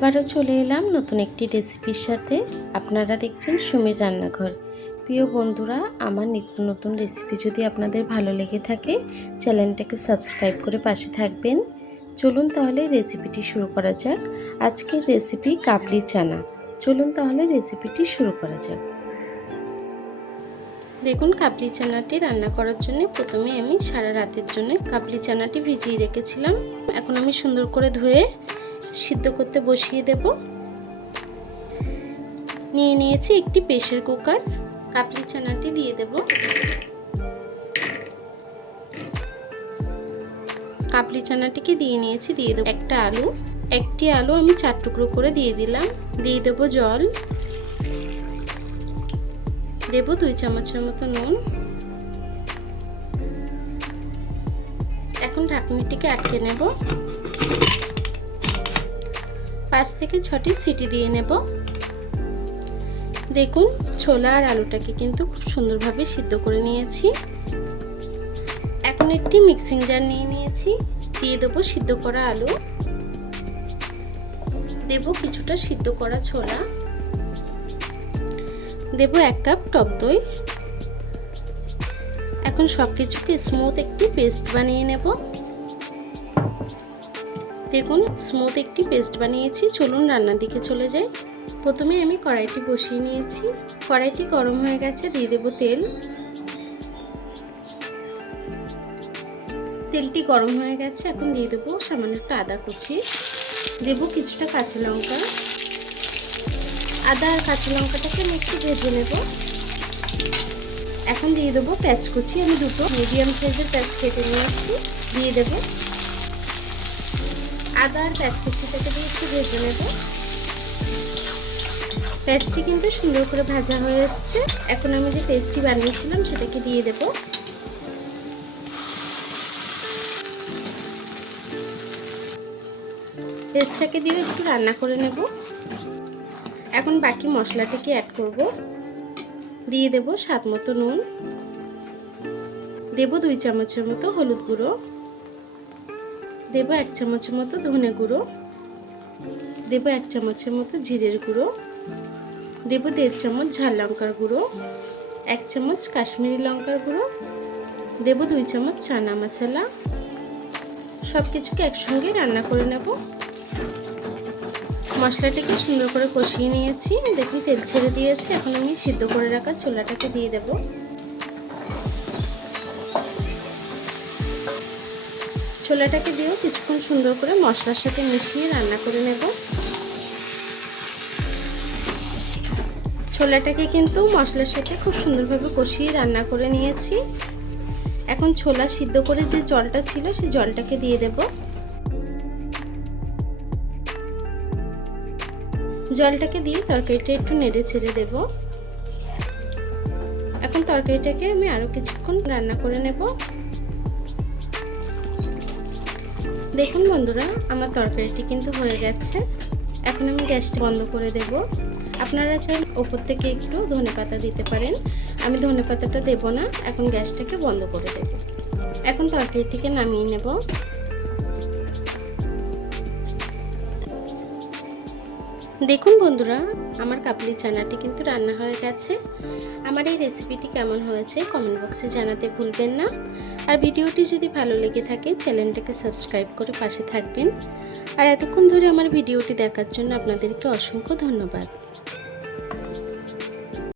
আবারও চলে এলাম নতুন একটি রেসিপির সাথে। আপনারা দেখছেন সুমির রান্নাঘর। প্রিয় বন্ধুরা, আমার নিত্য নতুন রেসিপি যদি আপনাদের ভালো লেগে থাকে, চ্যানেলটাকে সাবস্ক্রাইব করে পাশে থাকবেন। চলুন তাহলে রেসিপিটি শুরু করা যাক। আজকের রেসিপি কাবলি চানা। চলুন তাহলে রেসিপিটি শুরু করা যাক। দেখুন, কাবলি চানাটি রান্না করার জন্য প্রথমে আমি সারা রাতের জন্য কাবলি চানাটি ভিজিয়ে রেখেছিলাম। এখন আমি সুন্দর করে ধুয়ে সিদ্ধ করতে বসিয়ে দেব। নিয়ে নিয়েছি একটি প্রেশার কুকার। কাবলি চানাটি দিয়ে দেব। কাবলি চানাটিকে দিয়ে নিয়েছি, দিয়ে দেবো একটা আলু। একটি আলু আমি চার টুকরো করে দিয়ে দিলাম। দিয়ে দেবো জল। দেব দুই চামচের মতো নুন। এখন ঢাকনিটিকে আটকে নেব। পাঁচ থেকে ছটি সিটি দিয়ে নেব। দেখুন, ছোলা আর আলুটাকে কিন্তু খুব সুন্দরভাবে সিদ্ধ করে নিয়েছি। এখন একটি মিক্সিং জার নিয়ে নিয়েছি। দিয়ে দেবো সিদ্ধ করা আলু। দেব কিছুটা সিদ্ধ করা ছোলা। দেব এক কাপ টক দই। এখন সব কিছুকে স্মুথ একটি পেস্ট বানিয়ে নেব। দেখুন স্মুথ একটি পেস্ট বানিয়েছি। চলুন রান্নার দিকে চলে যাই। প্রথমে আমি কড়াইটি বসিয়ে নিয়েছি। কড়াইটি গরম হয়ে গেছে, দিয়ে দেব তেল। তেলটি গরম হয়ে গেছে, এখন দিয়ে দেবো সামান্য একটু আদা কুচি। দেবো কিছুটা কাঁচা লঙ্কা। আদা আর কাঁচা লঙ্কাটাকে আমি একটু ভেজে নেব। এখন দিয়ে দেবো প্যাঁচ কুচি। আমি দুটো মিডিয়াম সাইজের প্যাঁচ কেটে নিয়েছি। দিয়ে দেব আদা আর কুচিটাকে দিয়ে একটু ভেজে নেব। পেস্টটি কিন্তু সুন্দর করে ভাজা হয়ে এসছে। এখন আমি যে পেস্টটি বানিয়েছিলাম সেটাকে দিয়ে দেব। পেস্টটাকে দিয়ে একটু রান্না করে নেব। এখন বাকি মশলাটাকে অ্যাড করব। দিয়ে দেব স্বাদ মতো নুন। দেব দুই চামচের মতো হলুদ গুঁড়ো। দেব এক চামচের মতো ধনে গুঁড়ো, দেব এক চামচের মতো জিরের গুঁড়ো, দেব দেড় চামচ ঝাল লঙ্কার গুঁড়ো, এক চামচ কাশ্মীরি লঙ্কার গুঁড়ো, দেব দুই চামচ চানা মশলা। সব কিছুকে একসঙ্গে রান্না করে নেব। মশলাটাকে সুন্দর করে কষিয়ে নিয়েছি। দেখুন, তেল ছেড়ে দিয়েছি। এখন আমি সিদ্ধ করে রাখা ছোলাটাকে দিয়ে দেব। ছোলাটাকে দিয়েও কিছুক্ষণ সুন্দর করে মশলার সাথে মিশিয়ে রান্না করে নেব। ছোলাটাকে কিন্তু মশলার সাথে খুব সুন্দরভাবে কষিয়ে রান্না করে নিয়েছি। এখন ছোলা সিদ্ধ করে যে জলটা ছিল সেই জলটাকে দিয়ে দেবো। জলটাকে দিয়ে তরকারিটা একটু নেড়ে ছেড়ে দেব। এখন তরকারিটাকে আমি আরও কিছুক্ষণ রান্না করে নেব। দেখুন বন্ধুরা, আমার তরকারিটি কিন্তু হয়ে গেছে। এখন আমি গ্যাসটা বন্ধ করে দেব। আপনারা চাইলে ওপর থেকে একটু ধনে পাতা দিতে পারেন। আমি ধনে পাতাটা দেবো না, এখন গ্যাসটাকে বন্ধ করে দেব। এখন তরকারিটিকে নামিয়ে নেব। দেখুন বন্ধুরা আমার কাবলি চানাটি কিন্তু রান্না হয়ে গেছে। আমার এই রেসিপিটি কেমন হয়েছে কমেন্ট বক্সে জানাতে ভুলবেন না। আর ভিডিওটি যদি ভালো লেগে থাকে, চ্যানেলটাকে সাবস্ক্রাইব করে পাশে থাকবেন। আর এতক্ষণ ধরে আমার ভিডিওটি দেখার জন্য আপনাদেরকে অসংখ্য ধন্যবাদ।